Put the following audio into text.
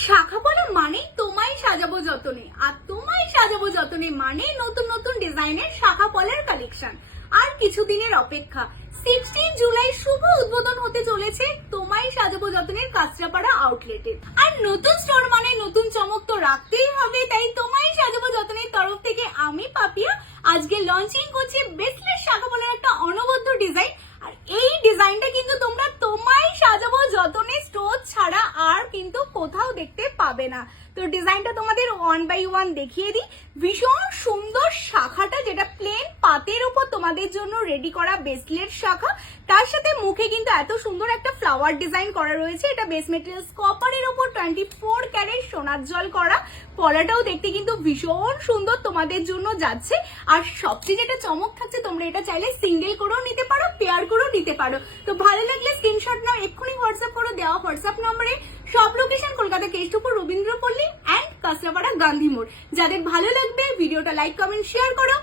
শাখা পলা মানেই তোমায় সাজাবো যতনে, আর তোমায় সাজাবো যতনে মানে নতুন নতুন ডিজাইনের শাখা পলার কালেকশন। আর কিছুদিনের অপেক্ষা, 16 জুলাই শুভ উদ্বোধন হতে চলেছে তোমায় সাজাবো যতনের কাঁচরাপাড়া আউটলেটে। আর নতুন স্টোর মানে নতুন চমক তো রাখতেই হবে, তাই তোমায় সাজাবো যতনের তরফ থেকে আমি পাপিয়া আজকে লঞ্চিং করছি বেসলেস শাখা পলার একটা অনবদ্য ডিজাইন। আর এই ডিজাইনটা কিন্তু তোমরা তোমায় সাজাবো যতনে স্টোর ছাড়া আর কিন্তু কোথাও দেখতে পাবে না। তো ডিজাইনটা তোমাদের 1 বাই 1 দেখিয়ে দিই। ভীষণ সুন্দর শাখাটা, যেটা প্লেন পাতের উপর তোমাদের জন্য রেডি করা বেসলেট শাখা, তার সাথে মুখে কিন্তু এত সুন্দর একটা ফ্লাওয়ার ডিজাইন করা রয়েছে। এটা বেস মেটেরিয়ালস কপারের উপর 24 ক্যারেট সোনার জল করা। পলাটাও দেখতে কিন্তু ভীষণ সুন্দর তোমাদের জন্য যাচ্ছে। আর সবচেয়ে যেটা চমক থাকছে, তোমরা এটা চাইলে সিঙ্গেল করেও নিতে পারো, পেয়ার করেও নিতে পারো। তো ভালো লাগলে স্ক্রিনশট নাও, এক্ষুনি হোয়াটসঅ্যাপ করো দেওয়া হোয়াটসঅ্যাপ নম্বরে। সব লোকেশন কলকাতা কেষ্টপুর, রবীন্দ্রপল্লী অ্যান্ড কাঁচরাপাড়া গান্ধী মোড়। যাদের ভালো লাগবে ভিডিওটা লাইক কমেন্ট শেয়ার করো।